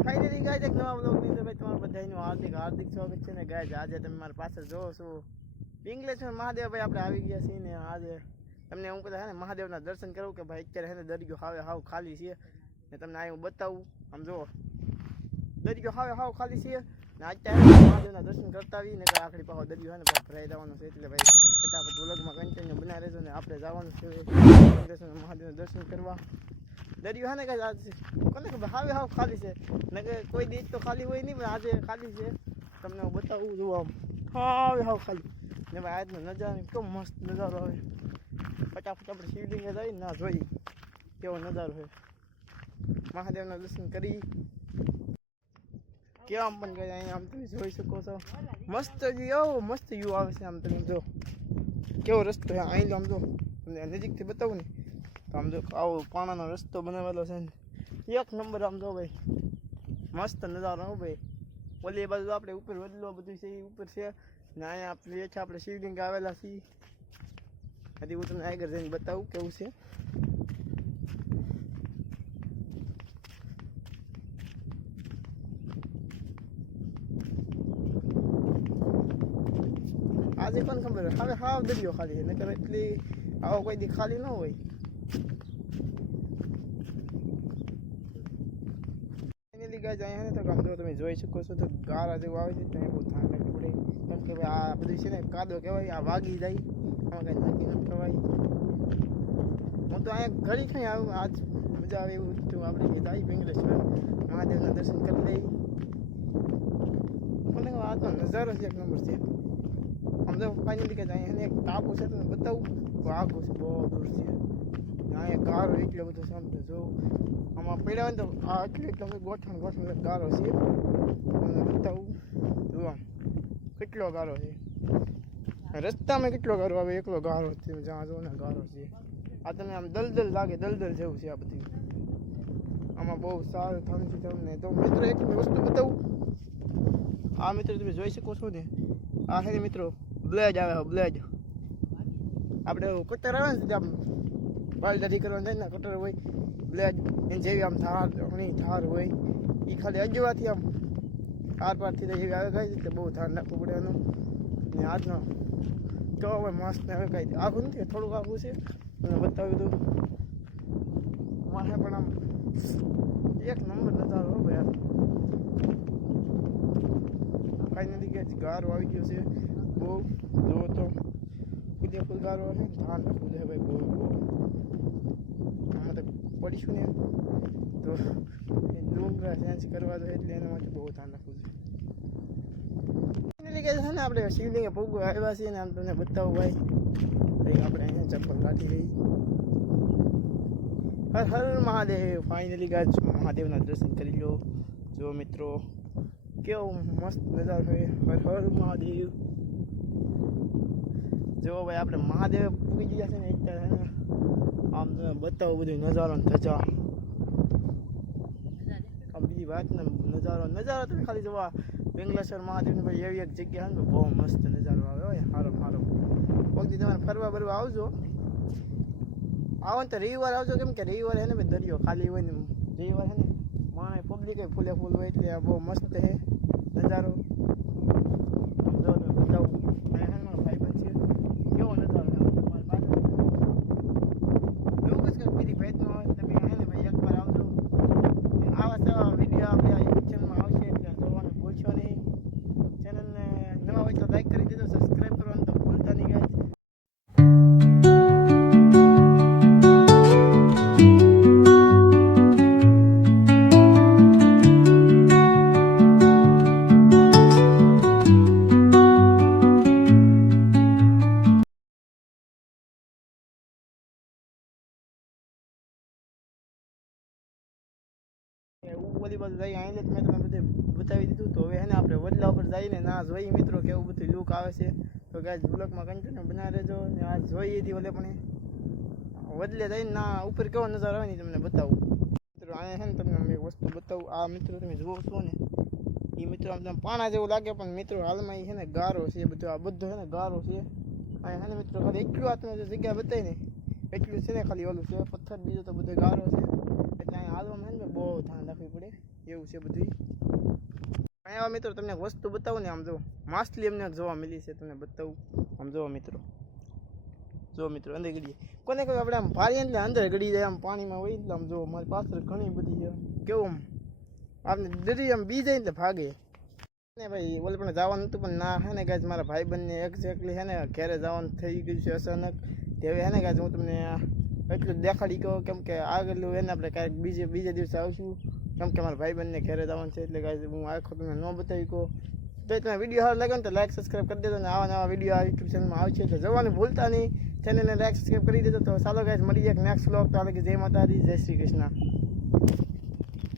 Finally ગાય એક નવા blog ની અંદર તમારું બધાનું હાર્દિક સ્વાગત છે ને ગાય આજે તમે મારી પાછળ જોવો છો ઇંગ્લિશમાં મહાદેવ ભાઈ આપણે આવી ગયા છીએ ને આજે તમને હું કહેતા હે ને મહાદેવના દર્શન કરું કે ભાઈ અત્યારે હે ને દરિયો હાવ ખાલી છે ને તમને અહીં હું બતાવું આમ જુઓ દરિયો હાવ ખાલી છે ને અત્યારે મહાદેવના દર્શન કરતા આવી ને આખડી પાછો દરિયો હે ને ભરાઈ જવાનો છે એટલે ભાઈ ફટાફટ વ્લોગમાં કન્ટિન્યુ બનાવી રહેજો ને આપણે જવાનું છે મહાદેવના દર્શન કરવા દરિયો હે ને કઈ આજે કોને ખબર હાવ ખાલી છે ને કે કોઈ દિવસ તો ખાલી હોય નહીં પણ આજે ખાલી છે તમને હું બતાવું જોવા હાવ ખાલી ને ભાઈ આજનો નજારો કેવો મસ્ત નજારો આવે ફટાફટ આપણે શિવલિંગે જઈ ના જોઈ કેવો નજારો છે મહાદેવના દર્શન કરી કેમ પણ ગયા અહીંયા આમ તમે જોઈ શકો છો મસ્ત મસ્ત વ્યૂ આવે છે આમ તમે જો કેવો રસ્તો છે અહીં આમ જો તમને નજીકથી બતાવું ને તો આમ જો આવો પાણાનો રસ્તો બનાવેલો છે ને એક નંબર આમ જો ભાઈ મસ્ત નજારો હો ભાઈ ઓલી બાજુ આપણે ઉપર વડલો બધું છે એ ઉપર છે ને અહીંયા આપણે શિવલિંગ આવેલા છીએ હજી હું તમને આગળ જઈને બતાવું કેવું છે આજે કોને ખબર હવે હાવ દરિયો ખાલી છે નકર એટલી આવો કોઈ દી ખાલી ન હોય ફાઇનલી ગાય અહીંયા ને તો આમ જો તમે જોઈ શકો છો તો ગારા જેવું આવે છે ત્યાં બહુ ધ્યાન રાખવું પડે કેમ કે ભાઈ આ બધું છે ને કાદો કહેવાય આ વાગી જાય આમાં કંઈ નક્કી ન કહેવાય હું તો અહીંયા ઘડી ખાઈ આવું આજ મજા આવે એવું તો આપણે જાય પિંગલેશ્વર મહાદેવના દર્શન કરી લઈ મને આજનો નજારો છે એક નંબર છે આમ તો ફાઇનલી કે અહીંયા એક ટાપુ છે તમને બતાવું આગું છે બહુ દૂર છે અહીંયા ગારો એટલો બધો સામે જો આમાં પડ્યા હોય ને તો આ એટલો ગોઠણ ગારો છે તમને બતાવું જોવા કેટલો ગારો છે રસ્તામાં કેટલો ગારો આવે એકલો ગારો છે જ્યાં જો ને ગારો છે આ તમે આમ દલદલ લાગે દલદલ જેવું છે આ બધું આમાં બહુ સારું થયું છે તમને તો મિત્રો એક વસ્તુ બતાવું આ મિત્રો તમે જોઈ શકો છો ને આ છે ને મિત્રો બ્લેડ આવે બ્લેડ આપણે કટર આવે ને આમ બાલદારી કરવાનું થાય ને કટર હોય બ્લેડ એની જેવી આમ ધાર હોય એ ખાલી અજવાથી આમ પારથી જેવી આવે ગઈ એટલે બહુ ધ્યાન રાખવું પડે એનું ને આજનો કેવો હોય મસ્ત ને હવે કાંઈ આખું નથી થોડુંક આખું છે અને બતાવી દઉં મારે પણ આમ એક નંબર નજારો હો ભાઈ ફાઇનલી કે ગારો આવી ગયો છે બહુ જો તો કુદે ફૂલ ગારો છે ધ્યાન રાખવું છે ભાઈ બહુ આમાં તો પડીશું ને તો ડુંગરા ચેન્જ કરવા જોઈએ એટલે એના માટે બહુ ધ્યાન રાખવું છે ફાઇનલી કે છે ને આપણે શિવલિંગે પગ આવ્યા છીએ ને આમ તમને બતાવું ભાઈ કંઈક આપણે અહીંયા ચપ્પલ કાઢી રહી હર હર મહાદેવ ફાઇનલી ગાજ મહાદેવના દર્શન કરી લો જો મિત્રો કેવો મસ્ત નજારો છે હર હર મહાદેવ જો ભાઈ આપણે મહાદેવ પૂગી ગયા છે ને અત્યારે આમ તમે બતાવો બધું નજારો ને ધજા આમ બીજી વાત ને નજારો તમે ખાલી જોવા પિંગલેશ્વર મહાદેવની ભાઈ એવી એક જગ્યા છે ને બહુ મસ્ત નજારો આવે હોય સારો કોઈક તમારે ફરવા બરવા આવજો આવો ને તો રવિવાર આવજો કેમ કે રવિવાર છે ને ભાઈ દરિયો ખાલી હોય ને રવિવાર છે ને માણે પબ્લિક ફૂલે ફૂલ હોય એટલે બહુ મસ્ત છે નજારો જો તમે બતાવું અહીંયા મારા ભાઈ બન છે કેવો નજારો તમારી પાસે એવું કશ બીજી ભેટનો આવે તમે હે ને ભાઈ એકવાર આવજો આવા સવા વિડીયો આપણે આ યુટ્યુબ ચેનલમાં આવશે એટલે જોવાનું ભૂલશો નહીં ચેનલને નવા હોય તો લાઈક કરી દેજો સબસ્ક્રાઈબ કરવાનું તો ભૂલતા નહીં ગાય ઓલી બાજુ જઈ અહીં મેં તમે બધે બતાવી દીધું તો હવે હે ને આપણે વડલા ઉપર જઈને ના જોઈએ મિત્રો કેવું બધું લુક આવે છે તો ગાઈસ બ્લોગમાં કન્ટિન્યુ બનાવી રહેજો ને આ જોઈએ હતી ઓલે પણ વડલે જઈને ના ઉપર કેવો નજારો આવે ને તમને બતાવું મિત્રો અહીંયા છે ને તમને મેં વસ્તુ બતાવું આ મિત્રો તમે જુઓ છો ને એ મિત્રો આમ તમે પાણા જેવું લાગે પણ મિત્રો હાલમાં એ છે ને ગારો છે બધું આ બધું છે ને ગારો છે અહીંયા છે ને મિત્રો ખાલી એટલું હાથમાં જે જગ્યા બતાવી ને એટલું છે ને ખાલી ઓલું છે પથ્થર બીજો તો બધો ગારો છે એટલે અહીંયા હાલવામાં છે ને બહુ ધ્યાન રાખવી પડે એવું છે બધું. અહીંયા મિત્રો તમને એક વસ્તુ બતાવું ને, આમ જો માછલી અમને જોવા મળી છે, તમને બતાવું. આમ જોવો મિત્રો, જો મિત્રો અંદર ગડીએ કોને કોઈ આપણે આમ ભારીએ એટલે અંદર ગડી જાય, આમ પાણીમાં હોય એટલે આમ જો મારી પાછળ ઘણી બધી છે. કેવું આમ આપણે ડરી આમ બી જાય એટલે ભાગે ને ભાઈ. ઓલે પણ જવાનું હતું પણ ના હે ને ગાય, મારા ભાઈબંધને એક્ઝેક્ટલી છે ને ઘેરે જવાનું થઈ ગયું છે અચાનક. તે હવે હે ને ગાય હું તમને એટલું જ દેખાડી કહું, કેમ કે આગળનું એને આપણે ક્યારેક બીજે દિવસે આવશું, કેમ કે મારા ભાઈબંધને ઘેરે જવાનું છે. એટલે ગાય હું આખો તમને ન બતાવી કહું. તો તમે વિડીયો સારો લાગે ને તો લાઈક સબસ્ક્રાઈબ કરી દેજો, અને આવા નવા વિડીયો આ યુટ્યુબ ચેનલમાં આવશે તો જવાનું ભૂલતા નહીં. ચેનલને લાઈક સબસ્ક્રાઈબ કરી દેજો. તો ચાલો ગાઈઝ મળીએ એક નેક્સ્ટ વ્લોગ. તો જય માતાજી, જય શ્રી કૃષ્ણ.